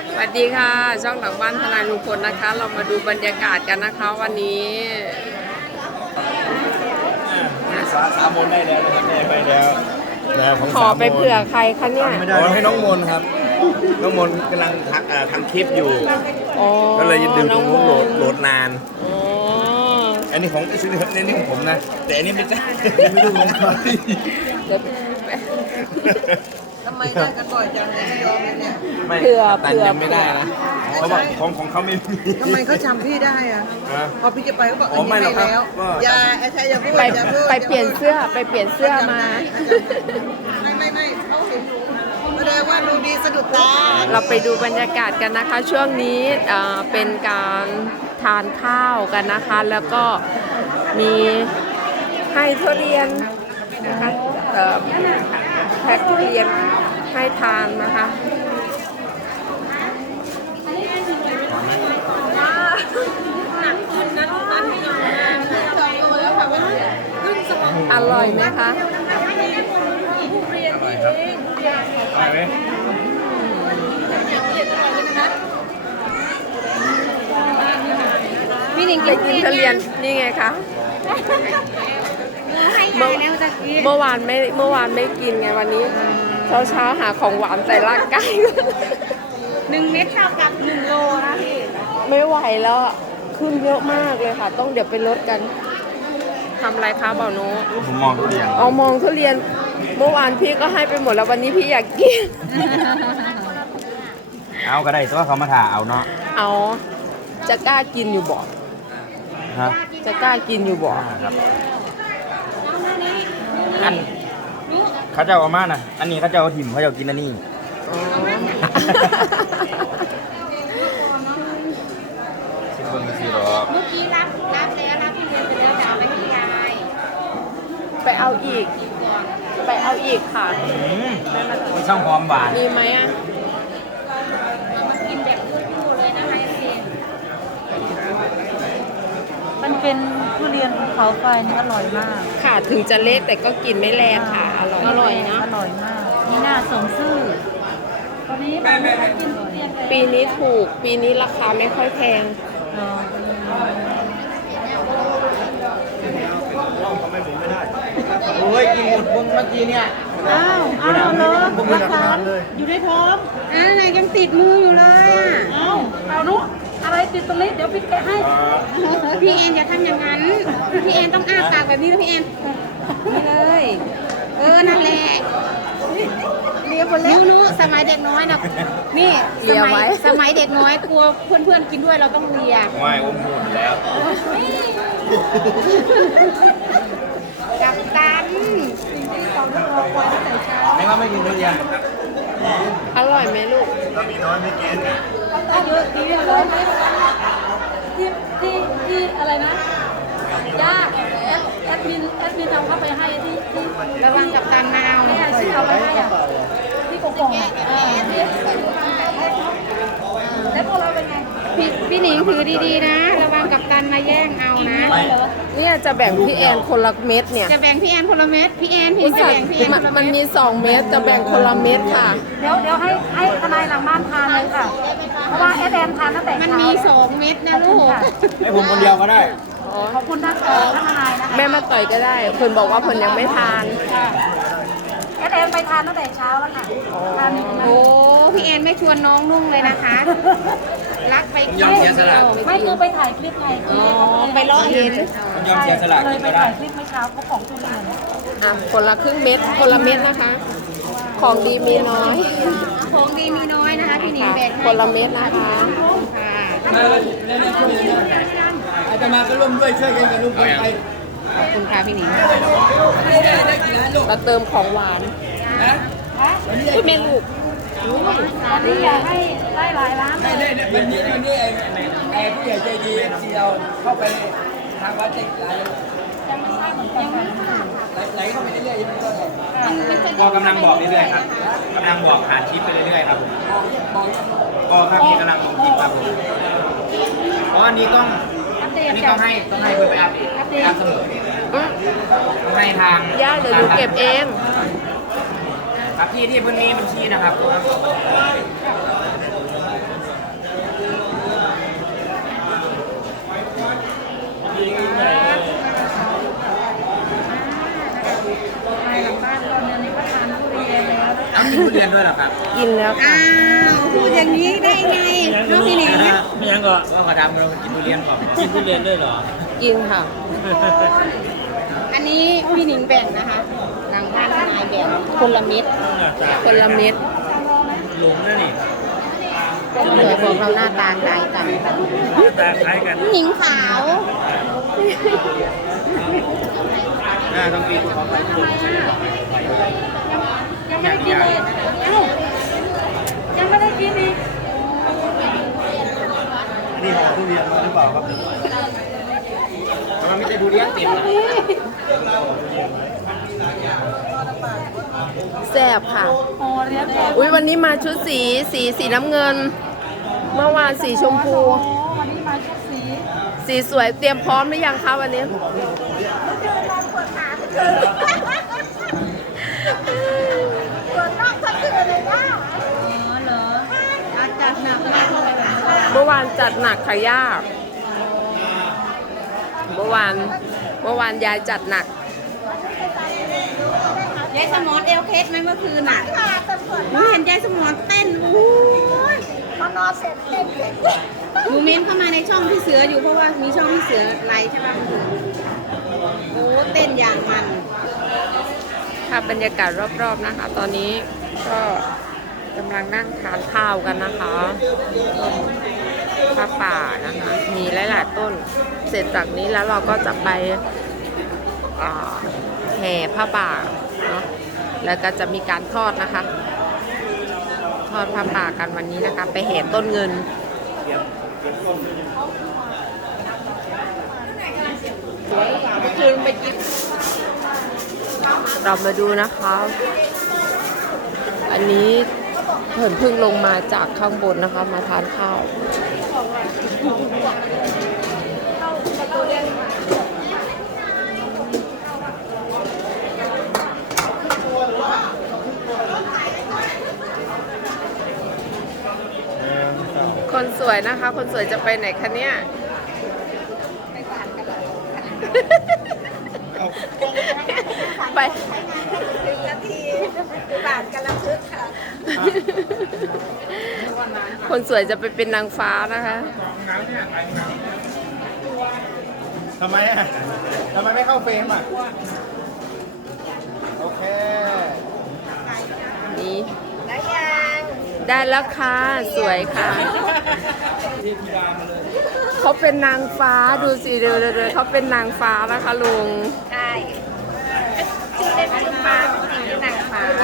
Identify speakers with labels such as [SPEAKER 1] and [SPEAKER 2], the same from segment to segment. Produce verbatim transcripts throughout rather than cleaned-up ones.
[SPEAKER 1] สวัสดีค่ะช่องหลังบ้านทนายลุงพลนะคะ เรามาดูบรรยากาศกันนะคะวันนี้
[SPEAKER 2] สาสามนได้แล้วนะครับได้ไปแล้วแล้วของ
[SPEAKER 1] ขอไปเผื่อใครคะเนี่ย
[SPEAKER 2] ขอให้น้องมนครับ น้องมนกำลังทักทำคลิปอยู่
[SPEAKER 1] อ๋อ
[SPEAKER 2] ก็เลยดึงตรงนู้นโหลดโหลดนาน
[SPEAKER 1] อ๋อ
[SPEAKER 2] อันนี้ของชุดนี้นี่ของผมนะ แต่อันนี้ไม่ใช่ไม่รู้ของใคร
[SPEAKER 1] เดี๋ยว
[SPEAKER 3] ทำไมได้กันบ่อยจังเลยไม่ยอมเลยเนี่ย
[SPEAKER 2] ไม่
[SPEAKER 1] เผื่อ
[SPEAKER 2] แต่
[SPEAKER 1] เผื่อ
[SPEAKER 2] ยังไม่ได้นะเพราะว่าของของเขาไม่มี
[SPEAKER 3] ทำไมเขาจำพี่ได้อะ
[SPEAKER 2] ฮะ
[SPEAKER 3] พอพี่จะไปเขาบอก
[SPEAKER 2] อ๋อไม่หรอกครับ
[SPEAKER 3] แล้ว
[SPEAKER 2] ก็
[SPEAKER 3] อย่าไอ้ชายอย่าพูด
[SPEAKER 1] ไป
[SPEAKER 3] อย่าพูด
[SPEAKER 1] ไปเปลี่ยนเสื้อไปเปลี่ยนเสื้อมา
[SPEAKER 3] ไม่ไม่ไม่เขาเห็นหนูแสดงว่าดูดีสะดุดตา
[SPEAKER 1] เราไปดูบรรยากาศกันนะคะ ช่วงนี้เอ่อเป็นการทานข้าวกันนะคะ แล้วก็มีให้ทุเรียนนะคะเอ่อแพ็คทุเรียนให้ทานนะคะอร่อยไหมคะ
[SPEAKER 2] ไปไหม
[SPEAKER 1] พี่หนิงกินทุเรียนนี่ไงคะเมื่อเมื่อวานไม่เมื่อวานไม่กินไงวันนี้ เช้าเช้าๆหาของหวานใส่ร่างกาย
[SPEAKER 4] หนึ่งเม็ดเท่ากับหนึ่งโลนะพี่
[SPEAKER 1] ไม่ไหวแล้วอะขึ้นเยอะมากเลยค่ะ ต้องเดี๋ยวไปลดกันทำอะไรคะเบาโน
[SPEAKER 2] ผมมองทุเรียน
[SPEAKER 1] เอามองทุเรียนเมื่อวานพี่ก็ให้ไปหมดแล้ววันนี้พี่อยากกิน
[SPEAKER 2] เอาก็ได้แต่ว่าเขามาถ่าเอาเนาะ
[SPEAKER 1] เอาจะกล้ากินอยู่บ่
[SPEAKER 2] ฮะ
[SPEAKER 1] จะกล้ากินอยู่บ่
[SPEAKER 2] ครับอันเขาจะเอามานะอันนี้เขาจะเอาถิ่มเขาจะเอากินอันนี้
[SPEAKER 1] อ๋อ
[SPEAKER 2] สิบคนสี่หรอ
[SPEAKER 4] เมื่อกี้รับรับแล้วรับที่เรียนไปแล้วจะเอาไปที่ยาย
[SPEAKER 1] ไปเอาอีก ไปเอาอีกค่ะ
[SPEAKER 2] มันช่างความหวาน
[SPEAKER 1] มีไหมอ่ะ
[SPEAKER 4] เอามากินแบบคู่ๆเลยนะคะเองมันเป็นทุเรียนภูเขาไฟนี่อร่อยมาก
[SPEAKER 1] ค่ะถึงจะเละแต่ก็กินไม่แรงค่ะ อร่อย
[SPEAKER 4] อร่อยนะอร่อยมากนี่น่าสมซื่อตอนนี้มันไม่ได้กินทุเรียน
[SPEAKER 1] ปีนี้ถูก ปีนี้ราคาไม่ค่อยแพง
[SPEAKER 4] เนาะ
[SPEAKER 2] โอ้ยกินหมดพวงเมื่อกี้เนี่ย
[SPEAKER 4] อ้าวอ้าวเลยราคาอยู่ในท้องอ่าไหนยังติดมืออยู่เลยอ่ะเอ้าเอานุอะไรติดตรงนี้เดี๋ยวพี่แกะให้ พี่แอนอย่าทำอย่างนั้น พี่แอนต้องอ้าปากแบบนี้นะพี่แอนนี่เลย เออ นั่นแหละเรียบหมดแล้วนู้สมัยเด็กน้อยนะนี่
[SPEAKER 1] เลียไว้
[SPEAKER 4] สมัยเด็กน้อยกลัวเพื่อนๆกินด้วยเราต้องเลีย
[SPEAKER 2] ว่ายอมหุ่นแล้ว
[SPEAKER 4] กับตัน
[SPEAKER 2] ไม่ว่าไม่กินทุเรียน
[SPEAKER 1] อร่อยไหมลูก
[SPEAKER 4] เยอะดีเลยที่ที่ที่อะไรนะย่าแอดแอดมินแอดมินเอาเข้าไปให้ที่ที่
[SPEAKER 3] ระวังกับตันมาเอา
[SPEAKER 4] ที่ที่เอาไปให้อ่ะที่กงๆอ่ะเออแล้วพวกเราเป็นไง
[SPEAKER 3] พี่พี่หนิงถือดีๆนะ ระวังกับตันมาแย่งเอานะ
[SPEAKER 1] เนี่ยจะแบ่งพี่แอนคนละเม็ดเนี่ย
[SPEAKER 3] จะแบ่งพี่แอนคนละเม็ดพี่แอนพี่จะแบ่งพี่แอน
[SPEAKER 1] มั
[SPEAKER 3] คน นละ
[SPEAKER 1] มั
[SPEAKER 3] เม็
[SPEAKER 1] น
[SPEAKER 3] ด
[SPEAKER 1] มีสองเม็ดจะแบ่งคนละเม็ดค่ะ
[SPEAKER 4] เดี๋ยวเดี๋ยวให้ให้ทนายหลังบ้านทานเลยค่ะ เพราะว่าแอดแอนทานตั้งแต่
[SPEAKER 3] มัน
[SPEAKER 4] เช้า
[SPEAKER 3] มีสองเม็ดนะลูก
[SPEAKER 2] ให้ผมคนเดียวก็ได้
[SPEAKER 1] อ๋อ
[SPEAKER 4] ขอบคุณท่านเอ่อท่านทนายนะคะ
[SPEAKER 1] แม่มาต่อยก็ได้เพิ่นบอกว่าเพิ่นยังไม่ทาน
[SPEAKER 4] แอดแอนไปทานตั้งแต่เช้าแล้วค่ะทานนี่
[SPEAKER 3] โอ้พี่แอนไม่ชวนน้องนุ่งเลยนะคะ รักไปกิน
[SPEAKER 2] ยอมเสียสละ
[SPEAKER 4] ไม่คือไปถ่ายคลิปไง
[SPEAKER 3] อ๋อไปเลาะเห็น
[SPEAKER 2] ยอมเสียสละ
[SPEAKER 4] เล
[SPEAKER 2] กิ
[SPEAKER 4] ย
[SPEAKER 2] น
[SPEAKER 4] ไป
[SPEAKER 2] ก็ได้
[SPEAKER 4] ถ่ายคลิปเมื่อเช้าเขาของทุเรียน
[SPEAKER 1] อ่ะคนละครึ่งเม็ดคนละเม็ดนะคะ ของดีมีน้อย
[SPEAKER 3] ของดีมีน้อยนะคะพี่หนิง
[SPEAKER 1] ค่ะ
[SPEAKER 3] แบ่งให้
[SPEAKER 1] คนละเม็ดนะคะ
[SPEAKER 3] ค่ะ
[SPEAKER 2] อาจจะมาก็ร่วมด้วยช่วยกันกับลุงคนไป
[SPEAKER 3] ขอบคุณค่ะพี่หนิง
[SPEAKER 1] เราเติมของหวานพี่เมลูก
[SPEAKER 4] นี่อยากให้ได้หลายร้าน
[SPEAKER 5] ได้ได้วันนี้วันนี้ไอ้ไอ้ผู้ใหญ่ใจดีที่เราเข้าไปทางวัดใจไหล
[SPEAKER 4] ยังไม่ทราบเหมือนกันค่ะ
[SPEAKER 5] ไหลเข้าไปเรื่อยๆยังไม่ก็เลย
[SPEAKER 2] ก็กำลังบอกเรื่อยๆครับกำลังบอกผ่านคลิปไปเรื่อยๆครับผมก็ครับนี่กำลังลงคลิปครับผมเพราะอันนี้ต้อง
[SPEAKER 4] อัปเด
[SPEAKER 2] อั
[SPEAKER 4] ต
[SPEAKER 2] นนี้
[SPEAKER 4] จา
[SPEAKER 2] ต้
[SPEAKER 4] ก
[SPEAKER 2] องให้ต้องให้เพื่อนไปอัพอัพเสมอต้องให้ทาง
[SPEAKER 1] ย่าเดี๋ยวดูเก็บเอง
[SPEAKER 2] ครับที่ที่พื้นนี้บัญชีนะครับ
[SPEAKER 1] กินแล้วค่ะ
[SPEAKER 4] อ้าวพูดอย่างนี้ได้ไงน้องพี่หนิง
[SPEAKER 5] ไม่ยังก็
[SPEAKER 2] ว่าเขาดำเรากินทุเรียนก่อน
[SPEAKER 5] กินทุเรียนด้วยเหรอ
[SPEAKER 1] กินค่ะ
[SPEAKER 4] อันนี้พี่หนิงแบ่งนะคะนางบ้านทนายแบ่งคนละเม็ด
[SPEAKER 1] คนละเม็ด
[SPEAKER 5] หลงนะนี่
[SPEAKER 1] เลยบอกเราหน้าตาคล้ายกัน
[SPEAKER 5] ตาคล้ายกัน
[SPEAKER 4] พี่หนิงขาว
[SPEAKER 2] อ่าต้องกินของไปทุก
[SPEAKER 4] ยังไม่ได้กินเลยเอ้ายังไม่ได้กินอีก
[SPEAKER 2] นี่หอทุเรียนหรือเปล่าครับมันไม่ใช่ทุเรียนติดนะ
[SPEAKER 1] แซ่บค่ะ
[SPEAKER 4] อ๋อเรียบร้อย
[SPEAKER 1] อุ้ยวันนี้มาชุดสีสีสีน้ำเงิน เมื่อวานสีชมพู
[SPEAKER 4] วันนี้มาชุดสี
[SPEAKER 1] สีสวยเตรียมพร้อมหรือยังคะวันนี้
[SPEAKER 4] อ๋อเหรออาจัดหนักมากเลย
[SPEAKER 1] เมื่อวานจัดหนักค่ะย่าเมื่อวานเมื่อวานยายจัดหนัก
[SPEAKER 4] ยายสมอนเอลเคสไหมเมื่อคืนน่ะหนูเห็นยายสมอนเต้นโอ้ยมานอนเสร็จเต้นหนูเม้นเข้ามาในช่องพี่เสืออยู่เพราะว่ามีช่องพี่เสือไลฟ์ใช่ไหมโอ้เต้นอย่างมัน
[SPEAKER 1] ค่ะบรรยากาศรอบๆนะคะ ตอนนี้ก็กำลังนั่งทานข้าวกันนะคะต้นผ้าป่านะคะ มีหลายๆต้น เสร็จจากนี้แล้วเราก็จะไปอ่าแห่ผ้าป่าเนาะแล้วก็จะมีการทอดนะคะ ทอดผ้าป่ากันวันนี้นะคะ ไปแห่ต้นเงิน คืนไปกินเรามาดูนะคะ อันนี้เพิ่นเพิ่งลงมาจากข้างบนนะคะ มาทานข้าว คนสวยนะคะ คนสวยจะไปไหนคะเนี่ย ไปนาทีบาทกันละทึกค่ะ คนสวยจะไปเป็นนางฟ้านะคะ
[SPEAKER 2] ทำไมอ่ะทำไมไม่เข้าเฟรมอ่ะ โอเค
[SPEAKER 1] นี่ได้ยังได้แล้วค่ะสวยค่ะ เขาเป็นนางฟ้าดูสิเดี๋ยวเดี๋ยวเขาเป็นนางฟ้านะคะลุงใช่ชื่อเล่นชื่อฟ้าจริงชื่อนางฟ้า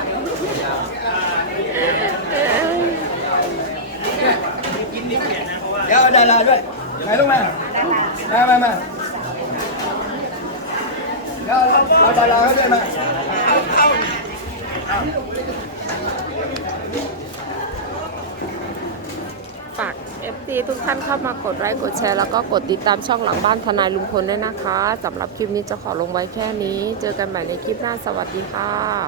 [SPEAKER 5] เดี๋ยวเอาดาราด้วยไหนลงมามามามาเดี๋ยวเอาดาราเขาด้วยมา
[SPEAKER 1] ฝาก เอฟ ซี ทุกท่านเข้ามากดไลค์กดแชร์แล้วก็กดติดตามช่องหลังบ้านทนายลุงพลด้วยนะคะสำหรับคลิปนี้จะขอลงไว้แค่นี้ เจอกันใหม่ในคลิปหน้าสวัสดีค่ะ